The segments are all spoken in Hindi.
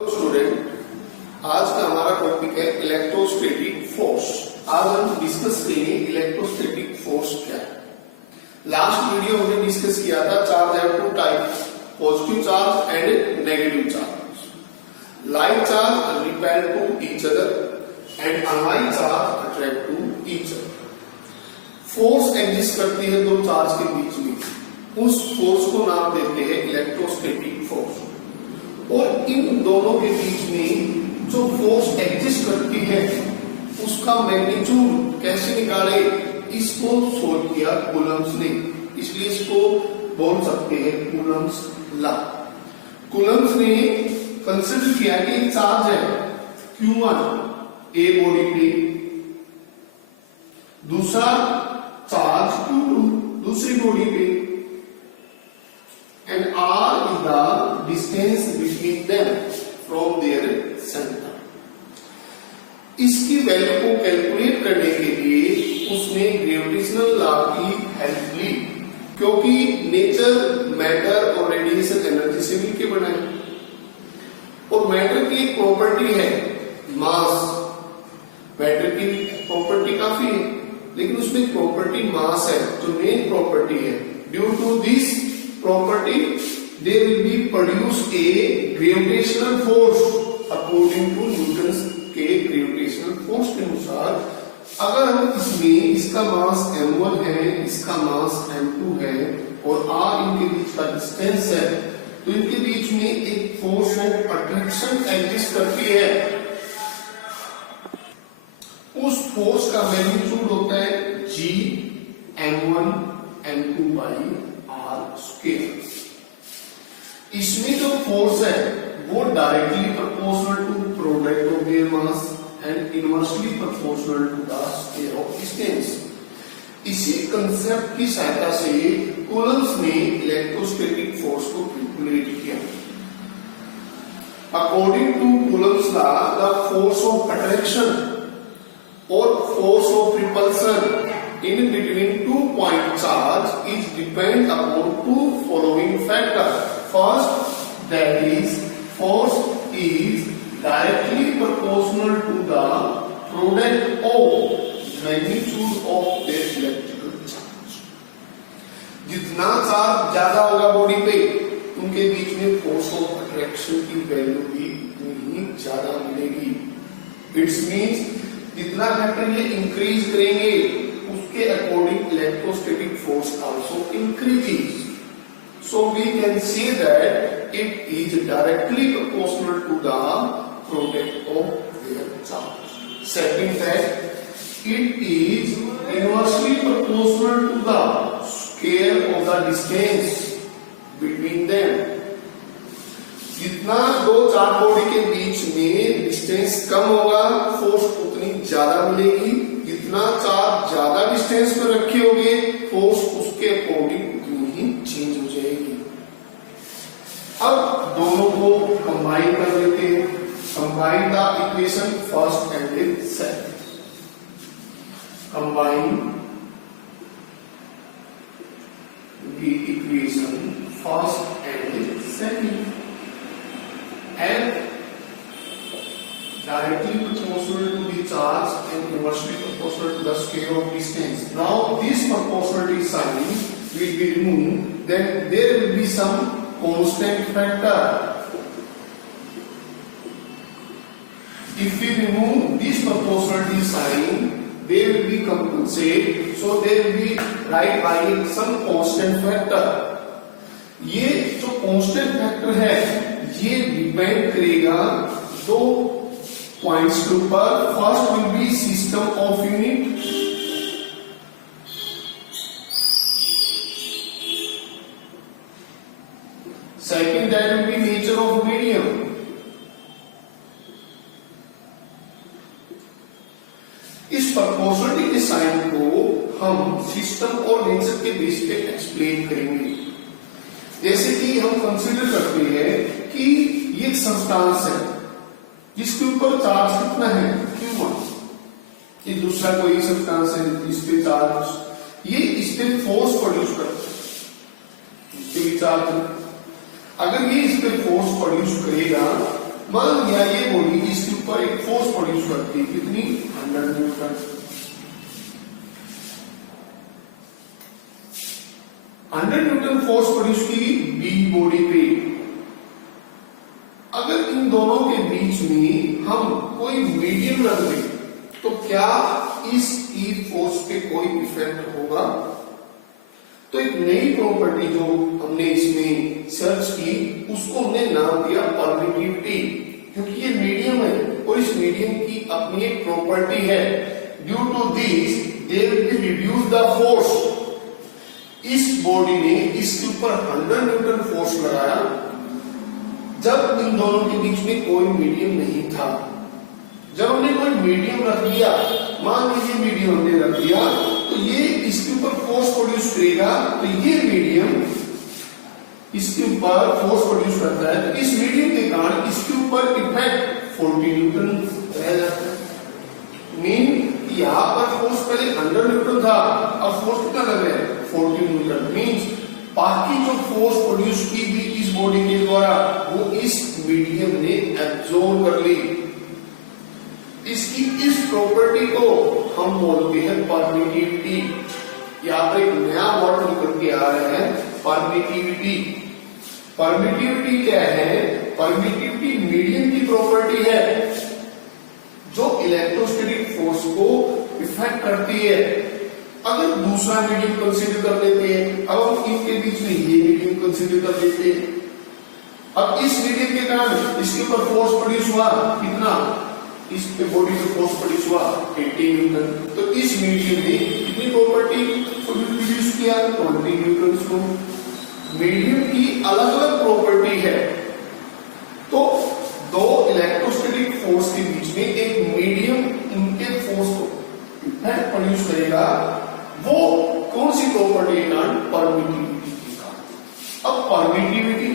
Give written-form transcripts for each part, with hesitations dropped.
स्टूडेंट, आज का हमारा टॉपिक है इलेक्ट्रोस्टैटिक फोर्स। आज हम डिस्कस करेंगे इलेक्ट्रोस्टैटिक फोर्स क्या है। लास्ट वीडियो हमने डिस्कस किया था charge have two type, positive charge and negative charge. Like charge repel to each other and unlike charge attract to each other. Force exist करती है दो चार्ज के बीच में, उस फोर्स को नाम देते हैं इलेक्ट्रोस्टैटिक फोर्स। और इन दोनों के बीच में जो फोर्स एग्जिस्ट करती है उसका मैग्नीट्यूड कैसे निकाले, इसको सोल्व किया कूलम्ब्स ने, इसलिए इसको बोल सकते हैं कूलम्ब्स लॉ। कूलम्ब्स ने कंसिडर किया कि एक चार्ज है Q1 ए बॉडी पे, दूसरा चार्ज Q2 दूसरी बॉडी पे, and r is the distance between them from their center। इसकी वैल्यू को कैलकुलेट करने के लिए उसने ग्रेविटेशनल लॉ की हेल्प ली, क्योंकि नेचर मैटर और रेडिएशन एनर्जी से मिलकर बना है। और मैटर की एक प्रॉपर्टी है मास। मैटर की प्रॉपर्टी काफी है, लेकिन उसमें प्रॉपर्टी मास है जो मेन प्रॉपर्टी है। Due to this property there will be produced a gravitational force according to Newton's के gravitational force के अनुसार। अगर हम इसमें इसका मास m1 है, इसका मास m2 है और r इनके बीच का डिस्टेंस है, तो इनके बीच में एक फोर्स ऑफ अट्रैक्शन एग्जिस्ट करती है। उस फोर्स का मैग्नीट्यूड होता है g m1 m2 by scale. इसमें जो फोर्स है वो directly proportional to product of their mass and inversely proportional to the square of distance. इसी कंसेप्ट की सहायता से कूलम्ब्स ने इलेक्ट्रोस्टैटिक फोर्स को कैलकुलेट किया। According to Coulomb's law, the force of attraction और force of repulsion in between two point charge is depend upon two following factors. First, that is force is directly proportional to the product of magnitude of their electrical charge। जितना चार्ज ज्यादा होगा बॉडी पे, उनके बीच में फोर्स ऑफ अट्रैक्शन की वैल्यू भी उतनी ही ज्यादा मिलेगी। इट्स मींस जितना फैक्टर ये इंक्रीज करेंगे उसके according electrostatic force also increases. So we can say that it is directly proportional to the product of their charge. Second that it is inversely proportional to the square of the distance between them. जितना दो चार्ज बॉडी के बीच में डिस्टेंस कम होगा, फोर्स उतनी ज्यादा मिलेगी। जितना चार्ज ज्यादा डिस्टेंस पर रखे होंगे, फोर्स उसके अकॉर्डिंग उतनी ही चेंज हो जाएगी। अब दोनों को कंबाइन कर लेते हैं। Combine the equation first and second. Combine the equation first and second and directly proportional to the charge and inversely proportional to the square of distance. Now this proportionality sign will be removed, then there will be some constant factor. If we remove this proportionality sign, they will be compensated, so they will be right by some constant factor। ये जो constant factor है ये डिपेंड करेगा दो पॉइंट्स के ऊपर। First will be system of unit, second that will be nature of medium. इस प्रोपोर्शनलिटी के साइन को हम सिस्टम और नेचर के बेस पे एक्सप्लेन करेंगे। जैसे कि हम कंसीडर करते हैं कि ये एक सब्सटेंस है जिसके ऊपर चार्ज कितना है Q1, ये दूसरा कोई सब्सटेंस है इस पे चार्ज, ये इस पे फोर्स प्रोड्यूस करता है, इस पे भी चार्ज। अगर ये इस पे फोर्स प्रोड्यूस करेगा मान लिया ये बॉडी इसके ऊपर एक फोर्स प्रोड्यूस करती है, कितनी 100 न्यूटन। 100 न्यूटन फोर्स प्रोड्यूस की बी बॉडी पे। अगर इन दोनों के बीच में हम कोई मीडियम रख दें तो क्या इसकी फोर्स पे कोई इफेक्ट होगा? तो एक नई प्रॉपर्टी जो हमने इसमें सर्च की उसको हमने नाम दिया परमिटिविटी, क्योंकि ये मीडियम है और इस मीडियम की अपनी एक प्रॉपर्टी है। Due to this they will be reduce the force. इस बॉडी ने इसके ऊपर 100 न्यूटन फोर्स लगाया जब इन दोनों के बीच में कोई मीडियम नहीं था। जब हमने कोई मीडियम रख दिया, मान लीजिए मीडियम हमने रख दिया, तो ये इसके ऊपर फोर्स प्रोड्यूस करेगा। तो ये मीडियम इसके ऊपर फोर्स प्रोड्यूस करता है, तो इस मीडियम के कारण इसके ऊपर इफेक्ट 40 न्यूटन रह जाता है। मीन यहाँ पर फोर्स पहले 100 न्यूटन था, अब फोर्स कितना लग रहा है 40 न्यूटन। मीन्स बाकी जो फोर्स प्रोड्यूस की भी इस बॉडी के द्वारा वो इस मीडियम ने एब्जॉर्ब कर ली। इसकी इस प्रॉपर्टी को हम बोलते हैं परमिटिविटी। यहाँ पर एक नया वर्ड निकल के आ रहा है परमिटिविटी। परमिटिविटी क्या है? परमिटिविटी मीडियम की प्रॉपर्टी है जो इलेक्ट्रोस्टैटिक फोर्स को इफेक्ट करती है। अगर दूसरा मीडियम कंसीडर कर लेते हैं, अब हम इनके बीच में ये मीडियम कंसीडर कर लेते हैं। अब इस मीडियम के कारण इसके ऊपर फोर्स प्रोड्यूस हुआ कितना? इस पे बॉडी पे फोर्स प्रोड्यूस हुआ 80 न्यूटन। तो इस मीडियम ने कितनी प्रॉपर्टी प्रोड्यूस किया? 20 न्यूटन को। मीडियम की अलग अलग प्रॉपर्टी है, तो दो इलेक्ट्रोस्टैटिक फोर्स के बीच में एक मीडियम इनके फोर्स को इफेक्ट प्रोड्यूस करेगा। वो कौन सी प्रॉपर्टी है? परमिटिविटी के कारण। अब परमिटिविटी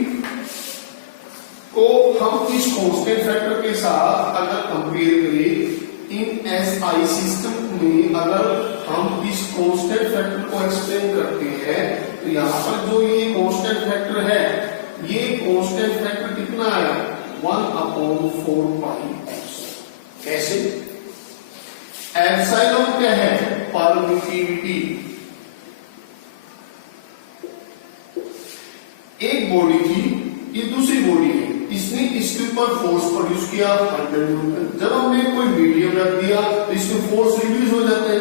को हम इस कांस्टेंट फैक्टर के साथ अगर कंपेयर करें इन एसआई सिस्टम में, अगर हम इस कांस्टेंट फैक्टर को एक्सप्लेन करते हैं तो यहाँ पर जो ये कांस्टेंट फैक्टर है, ये कांस्टेंट फैक्टर कितना आया? 1/4 पाई। कैसे? एप्सिलॉन क्या है? परमिटिविटी। एक बॉडी थी, ये दूसरी बॉडी है, इसने इसके ऊपर फोर्स प्रोड्यूस किया 100 न्यूटन। जब हमने कोई मीडियम रख दिया तो इसमें फोर्स रिड्यूस हो जाता है।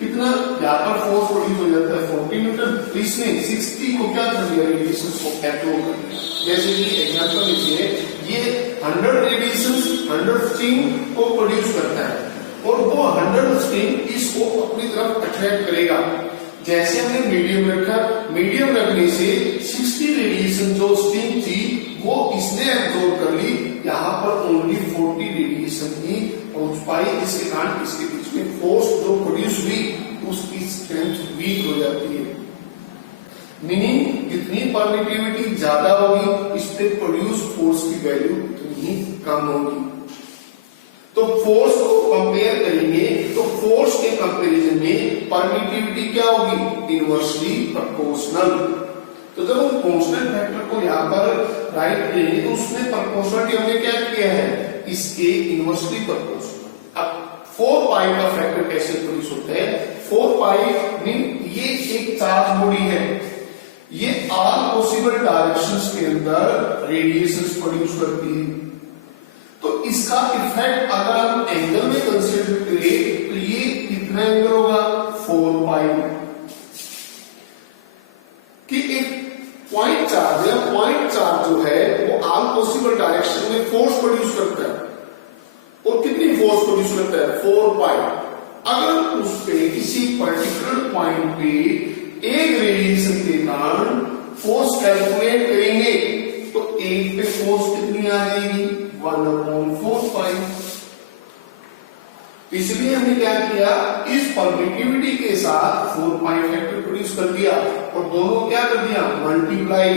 कितना? यहाँ पर फोर्स प्रोड्यूस हो जाता है 40 न्यूटन। तो इसने 60 को क्या कर दिया? रेडिएशन को एब्जॉर्ब कर दिया। जैसे कि एग्जांपल लीजिए, ये 100 रेडिएशन 100 स्ट्रिंग को प्रोड्यूस करता है और वो 100 स्ट्रिंग इसको अपनी तरफ अट्रैक्ट करेगा। जैसे हमने मीडियम रखा, मीडियम रखने से 60 रेडिएशन जो स्ट्रिंग थी वो इसने एब्जॉर्ब कर ली। यहाँ पर ओनली 40 रेडिएशन ही पहुंच पाई। इसके कारण इसके बीच में फोर्स जो प्रोड्यूस हुई उसकी स्ट्रेंथ वीक हो जाती है। मीनिंग जितनी परमिटिविटी ज्यादा होगी, इस पे प्रोड्यूस फोर्स की वैल्यू उतनी कम होगी। तो फोर्स को कंपेयर करेंगे तो फोर्स के कंपैरिजन में परमिटिविटी क्या होगी? Inversely proportional. तो जब हम कांस्टेंट फैक्टर को यहाँ पर राइट करेंगे तो उसमें प्रोपोर्शनलिटी हमने क्या किया है? इसके इनवर्सली प्रोपोर्शनल। अब 4 पाई का फैक्टर कैसे प्रोड्यूस होता है? 4 पाई मीन ये एक चार्ज बॉडी है, ये ऑल पॉसिबल डायरेक्शंस के अंदर रेडिएशंस प्रोड्यूस करती है। तो इसका इफेक्ट अगर हम एंगल में कंसीडर करें तो ये कितना एंगल होगा? 4 पाई। कि एक पॉइंट चार्ज या पॉइंट चार्ज जो है वो ऑल पॉसिबल डायरेक्शन में फोर्स प्रोड्यूस करता है और कितनी फोर्स प्रोड्यूस करता है? 4 पाई। अगर उस पे किसी पर्टिकुलर पॉइंट पे एक रेडिएशन के कारण फोर्स कैलकुलेट करेंगे तो एक पे फोर्स कितनी आ जाएगी? 1/4 पाई। इसलिए हमने क्या किया? इस परमिटिविटी के साथ 4 पाई फैक्टर प्रोड्यूस कर दिया और दोनों क्या कर दिया? मल्टीप्लाई।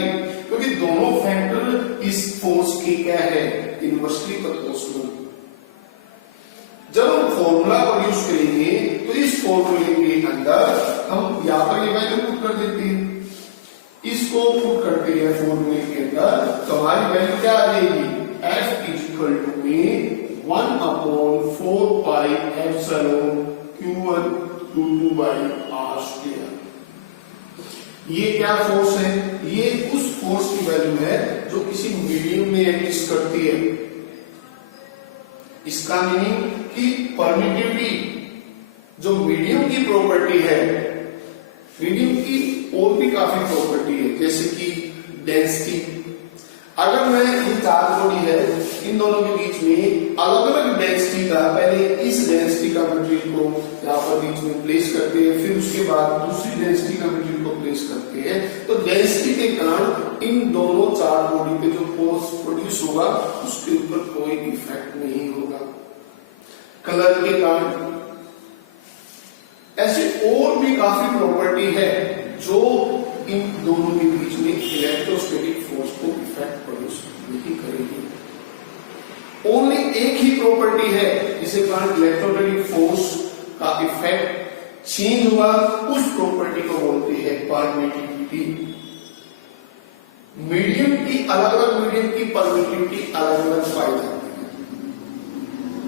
क्योंकि दोनों फैक्टर इस फोर्स के क्या है? Inversely proportional. जब हम फॉर्मूला प्रोड्यूस करेंगे तो इस फॉर्मूले के अंदर हम यहाँ पर ये वैल्यू पुट कर देते हैं, इसको पुट करते हैं फॉर्मूले के अंदर, तो हमारी वैल्यू क्या आ जाएगी? F = 1/4πε Q1 Q2 by R square। ये क्या फोर्स है? ये उस फोर्स की वैल्यू है जो किसी मीडियम में एग्जिस्ट करती है। इसका मीनिंग कि परमिटिविटी जो मीडियम की प्रॉपर्टी है, मीडियम की और भी काफी प्रॉपर्टी है, जैसे कि डेंसिटी। अगर मैं ये चार बॉडी है, इन दोनों के बीच में अलग अलग डेंसिटी का, पहले इस डेंसिटी का मटेरियल को यहाँ पर बीच में प्लेस करते हैं, फिर उसके बाद दूसरी डेंसिटी का मटेरियल को प्लेस करते हैं, तो डेंसिटी के कारण इन दोनों चार बॉडी पे जो फोर्स प्रोड्यूस होगा उसके ऊपर कोई इफेक्ट नहीं होगा। कलर के कारण ऐसे और भी काफी प्रॉपर्टी है जो इन दोनों के बीच में इलेक्ट्रोस्टैटिक फोर्स को इफेक्ट प्रोड्यूस नहीं करेगी। ओनली एक ही प्रॉपर्टी है जिसे कारण इलेक्ट्रोस्टैटिक फोर्स का इफेक्ट चेंज हुआ, उस प्रॉपर्टी को बोलते हैं परमिटिविटी। मीडियम की अलग अलग मीडियम की परमिटिविटी अलग अलग पाई जाती है।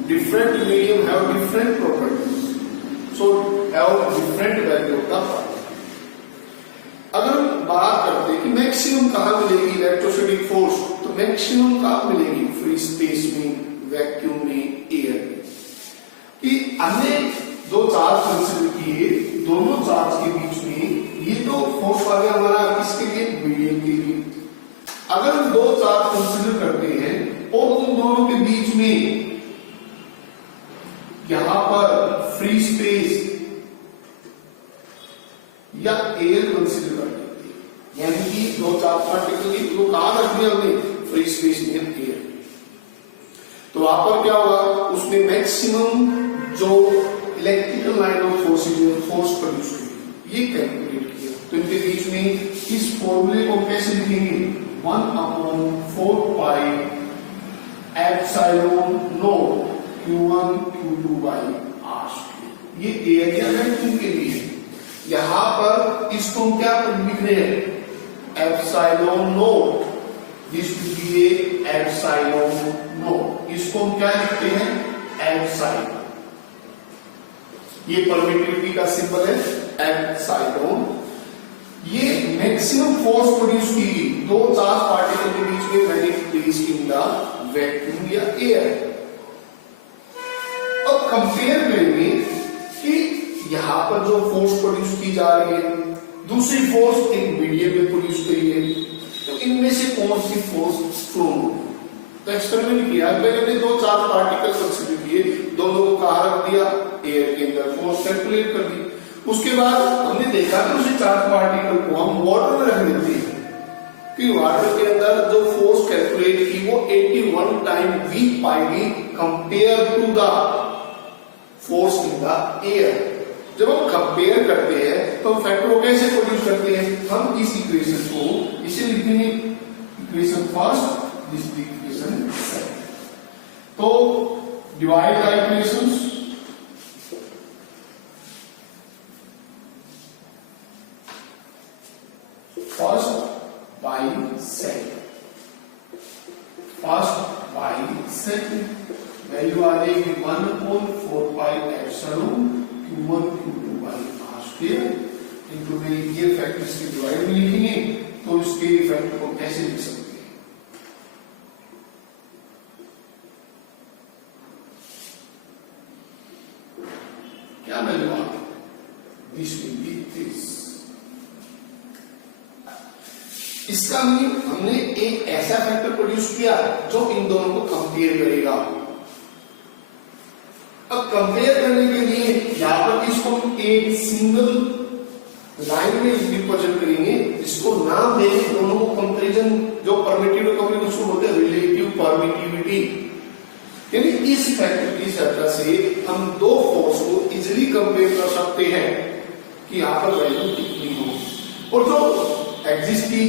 Different medium have different properties, so have different value of the. अगर हम बात करते हैं कि मैक्सिमम कहां मिलेगी इलेक्ट्रोस्टैटिक फोर्स, तो मैक्सिमम कहां मिलेगी? फ्री स्पेस में, वैक्यूम में, एयर में। कि हमने दो चार्ज कंसीडर किए, दोनों चार्ज के बीच में ये तो फोर्स आ गया हमारा किसके लिए? मीडियम के लिए। अगर हम दो चार्ज कंसीडर करते हैं और उन दोनों के बीच में यहां पर फ्री स्पेस या एयर कंसीडर कर लेते हैं, यानी कि दो चार्ज पार्टिकल को कहां रख दिया हमने? फ्री स्पेस में, एयर। तो वहां पर क्या होगा? उसमें मैक्सिमम जो electrical line of force produce हुई, ये कैलकुलेट किया। तो इनके बीच में इस फॉर्मूले को कैसे लिखेंगे? 1/4πε Q1 Q2 by R square। ये एरिया वैक्यूम के लिए है। यहां पर इसको क्या लिख रहे हैं? Epsilon note, this will be epsilon note. इसको हम क्या लिखते हैं? एप्सिलॉन। ये परमिटिविटी का सिंबल है एप्सिलॉन। ये मैक्सिमम फोर्स प्रोड्यूस की दो चार्ज पार्टिकल के बीच में when it placed in the vacuum या एयर। अब कंपेयर करेंगे कि यहां पर जो फोर्स प्रोड्यूस की जा रही है, दूसरी फोर्स एक मीडियम में प्रोड्यूस करी है, तो इनमें से कौन सी फोर्स स्ट्रॉन्ग होगी? तो एक्सपेरिमेंट किया, मैंने दो चार्ज पार्टिकल कंसीडर किए, दोनों को कहां रख दिया? एयर के अंदर। फोर्स कैलकुलेट कर दी। उसके बाद हमने देखा कि उसी चार्ज पार्टिकल को हम वाटर में रख देते हैं, कि वाटर के अंदर जो फोर्स कैलकुलेट की वो 81 टाइम वी पाएगी compare to the force in the air. जब हम कंपेयर करते हैं तो हम फैक्टर को कैसे प्रोड्यूस करते हैं? हम इस इक्वेशन को इसे लिखेंगे equation first, this equation second. तो divide the equations. First by second, first by second value आ जाएगी 1/4πε Q1 Q2 by R square into में ये फैक्टर्स के डिवाइड में लिखेंगे तो इसके फैक्टर को कैसे लिख सकते हैं? क्या वैल्यू आ गई? This will be this. इसका मीन हमने एक ऐसा फैक्टर प्रोड्यूस किया जो इन दोनों को कंपेयर करेगा। अब कंपेयर करने के लिए यहां पर इसको एक सिंगल लाइन में रिप्रेजेंट करेंगे, इसको नाम देंगे दोनों को कंपैरिजन। जो परमिटिव कंपेयर उसको बोलते हैं रिलेटिव परमिटिविटी। यानी इस फैक्टर की सहायता से हम दो फोर्स को इजीली कंपेयर कर सकते हैं कि यहां पर वैल्यू कितनी हो। और जो एग्जिस्ट की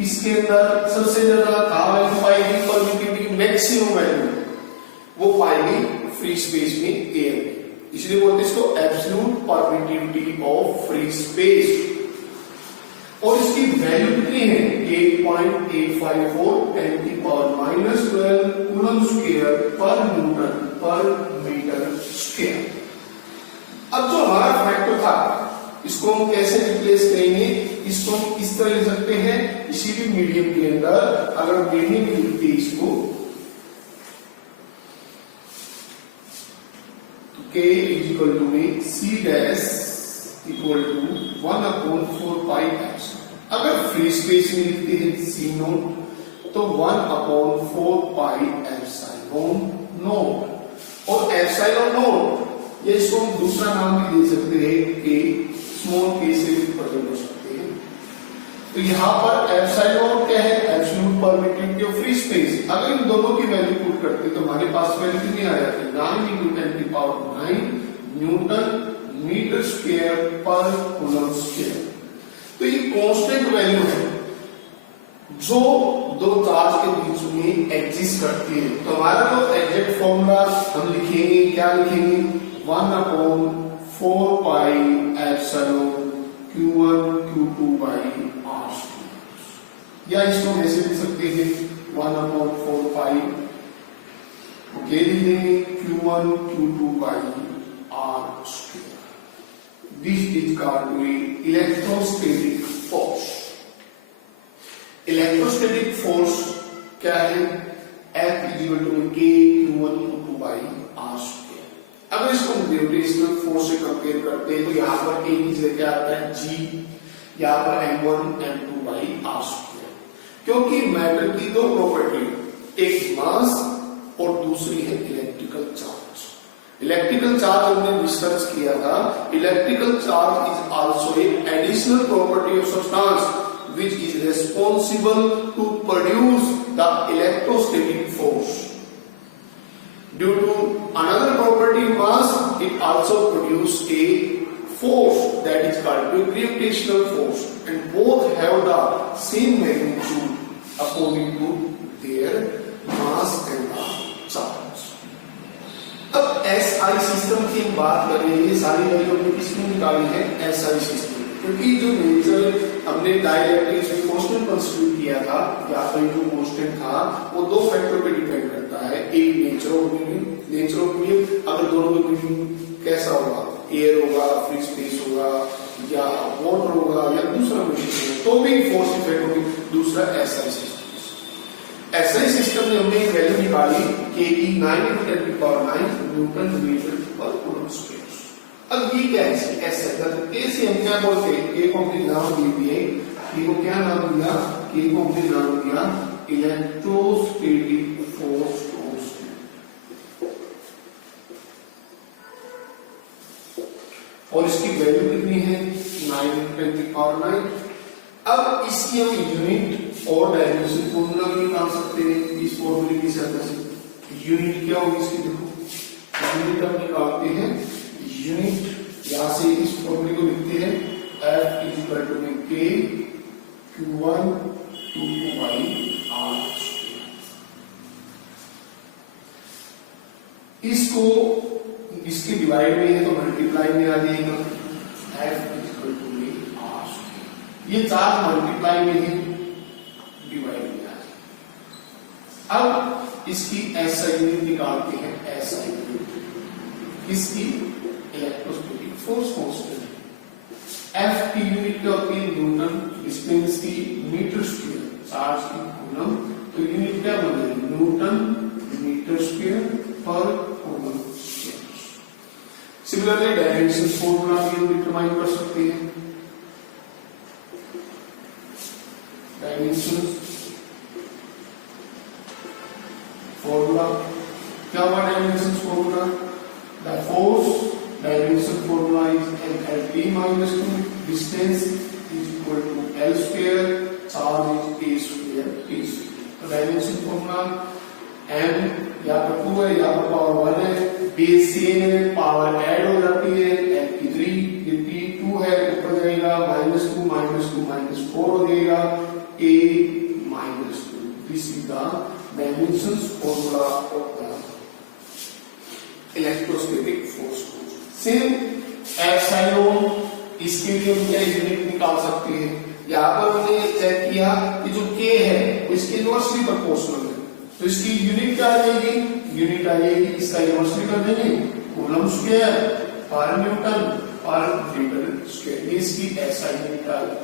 इसके अंदर सबसे ज्यादा कहां वैल्यू पाएगी? परमिटिविटी मैक्सिमम वैल्यू वो पाएगी फ्री स्पेस में, एयर में। इसलिए बोलते हैं इसको absolute permittivity of free space. और इसकी वैल्यू कितनी है 8.854 10⁻12 कूलम स्क्वायर पर न्यूटन पर मीटर स्क्वायर। अब जो हमारा फैक्टर था इसको हम कैसे रिप्लेस करेंगे, इसको हम इस तरह लिख सकते हैं इसी भी मीडियम के अंदर, अगर मीडियम में लिखते इसको तो k इक्वल टू में c डैश इक्वल टू 1/4π। अगर फ्री स्पेस में लिखते हैं c नोट तो 1/4π नोट, और एप्सिलॉन नोट ये इसको हम दूसरा नाम भी दे सकते हैं के स्मॉल के से भी प्रेजेंट हो सकते हैं। तो यहाँ पर एप्सिलॉन क्या है, absolute permittivity of free space. अगर इन दोनों की वैल्यू पुट करते तो हमारे पास वैल्यू कितनी आ जाती है 9 × 10⁻9 न्यूटन मीटर स्क्वायर पर कूलम स्क्वायर। तो ये कांस्टेंट वैल्यू है जो दो चार्ज के बीच में एग्जिस्ट करती है। तो हमारा जो एग्जैक्ट फॉर्मूला हम लिखेंगे, क्या लिखेंगे 1/4π एप्सिलॉन Q1 Q2/R², या इसको ऐसे लिख सकते हैं 1/4π लिख देंगे Q1 Q2/R²। This is called electrostatic force. Electrostatic force क्या है, F = K Q1 Q2/R²। अगर इसको ग्रेविटेशनल फोर्स से कंपेयर करते हैं तो यहाँ पर A की जगह क्या आता है G, यहाँ पर M1 M2/R²। क्योंकि मैटर की दो प्रॉपर्टी, एक मास और दूसरी है इलेक्ट्रिकल चार्ज। इलेक्ट्रिकल चार्ज हमने रिसर्च किया था, electrical charge is also a additional property of substance which is responsible to produce the electrostatic force. Due to another property mass, it also produces a force that is called gravitational force, and both have the same magnitude according to their mass and the charge. अब SI सिस्टम की बात करें, ये सारी वैल्यू हमने किसमें निकाली है SI सिस्टम, क्योंकि जो नेचर हमने डाइलेक्ट्रिक्स में कांस्टेंट कंस्टिट्यूट किया था, या फिर जो कांस्टेंट था वो दो फैक्टर पे डिपेंड करता है। एक नेचर ऑफ मीडियम, अगर दोनों में मीडियम कैसा होगा, एयर होगा, फ्री स्पेस होगा, या वाटर होगा, या दूसरा मीडियम तो भी फोर्स इफेक्ट होगी। दूसरा SI सिस्टम। SI सिस्टम में हमने एक वैल्यू निकाली K की 9 × 10⁻9 न्यूटन मीटर पर कूलम स्क्वायर। अब ये क्या है SI का, तो K से हम क्या बोलते हैं, K को हमने नाम दिए, K को क्या नाम दिया, K को हमने नाम दिया इलेक्ट्रोस्टैटिक फोर्स। और इसकी वैल्यू कितनी है 9 × 10⁻9। अब इसकी हम यूनिट और डायमेंशन फॉर्मूला भी निकाल सकते हैं इस फॉर्मूले की सहायता से। यूनिट क्या होगी इसकी, देखो यूनिट हम निकालते हैं, यूनिट यहां से इस फॉर्मूले को लिखते हैं F = K Q1 Q2/R²। इसको इसके डिवाइड में है तो मल्टीप्लाई में आ जाएगा F = R²। ये चार्ज मल्टीप्लाई में है, डिवाइड में आ जाएगा। अब इसकी SI यूनिट निकालते हैं, SI यूनिट इसकी इलेक्ट्रोस्टैटिक फोर्स कांस्टेंट। F की यूनिट क्या होती है न्यूटन, डिस्टेंस की मीटर स्क्वायर, चार्ज की कूलम, तो यूनिट क्या बनेगी न्यूटन मीटर स्क्वायर पर coulomb square. Similarly dimension formula भी हम डिटरमाइन कर सकते हैं। डायमेंशन फॉर्मूला क्या हुआ, dimension formula the force dimension formula is L/T-2, distance is equal to L², charge is A²T²। तो डायमेंशन फॉर्मूला m या तो 2 है या तो पावर 1 है, बेस सेम है, पावर ऐड हो जाती है, L की 3, ये T2 है, ऊपर जाएगा -2 -4 हो जाएगा A-2। This is the dimension formula of the electrostatic force. Same epsilon, इसके लिए हम क्या यूनिट निकाल सकते हैं, यहाँ पर हमने चेक किया कि जो K है वो इसके इनवर्सली प्रोपोर्शनल है, तो इसकी यूनिट क्या आ जाएगी, यूनिट आ जाएगी इसका इनवर्सली कर देंगे कूलम स्क्वायर पर न्यूटन पर मीटर स्क्वायर, ये इसकी SI यूनिट आ गई।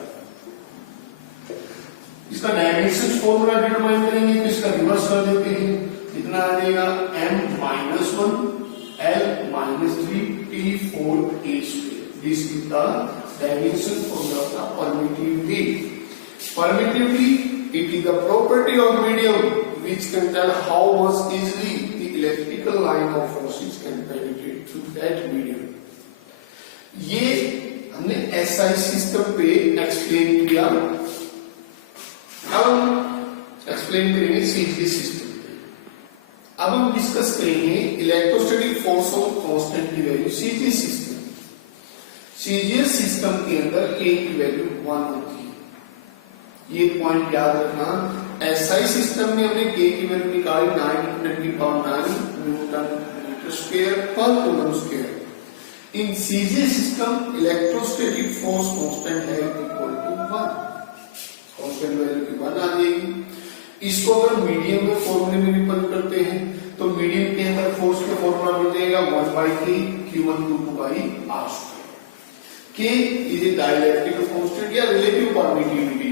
इसका डायमेंशन फॉर्मूला डिटरमाइन करेंगे तो इसका रिवर्स कर देते हैं, कितना आ जाएगा m-1 L-3 T4A²। This is the dimension formula of permittivity. Permittivity, it is the property of medium which can tell how much easily the electrical line of forces can penetrate through that medium. ये हमने SI सिस्टम पे एक्सप्लेन किया। अब हम एक्सप्लेन करेंगे CG सिस्टम पे। अब हम डिस्कस करेंगे इलेक्ट्रोस्टैटिक फोर्स ऑफ कांस्टेंट की value CG system. CG system के अंदर K की वैल्यू 1 होती है, ये पॉइंट याद रखना। SI सिस्टम में हमने K की वैल्यू निकाली 9×10⁹ न्यूटन मीटर स्क्वायर पर कूलम स्क्वायर। इन CG system electrostatic force constant है इक्वल टू 1, कांस्टेंट वैल्यू की 1 आ जाएगी। इसको अगर मीडियम में फॉर्मूले में रिप्रेजेंट करते हैं तो मीडियम के अंदर फोर्स का फॉर्मूला मिल जाएगा 1/K Q1/2R²। K is a dielectric constant या रिलेटिव परमिटिविटी,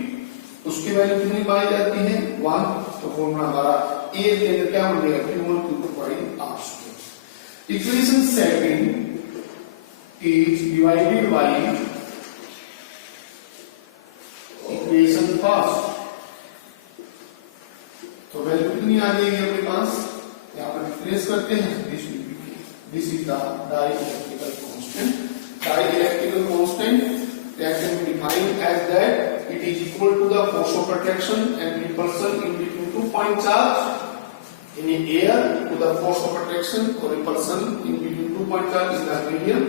उसकी वैल्यू कितनी पाई जाती है 1, तो फॉर्मूला हमारा A के अंदर क्या बन जाएगा Q1/2R²। Equation second is divided by equation first, तो वैल्यू कितनी आ जाएगी अपने पास, यहाँ पर रिप्लेस करते हैं, this is the dielectrical constant. Dielectrical constant that can be defined as that it is equal to the force of attraction and repulsion in between 2 point charge in the air to the force of attraction or repulsion in between 2 point charge in the medium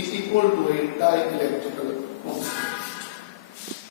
is equal to a dielectrical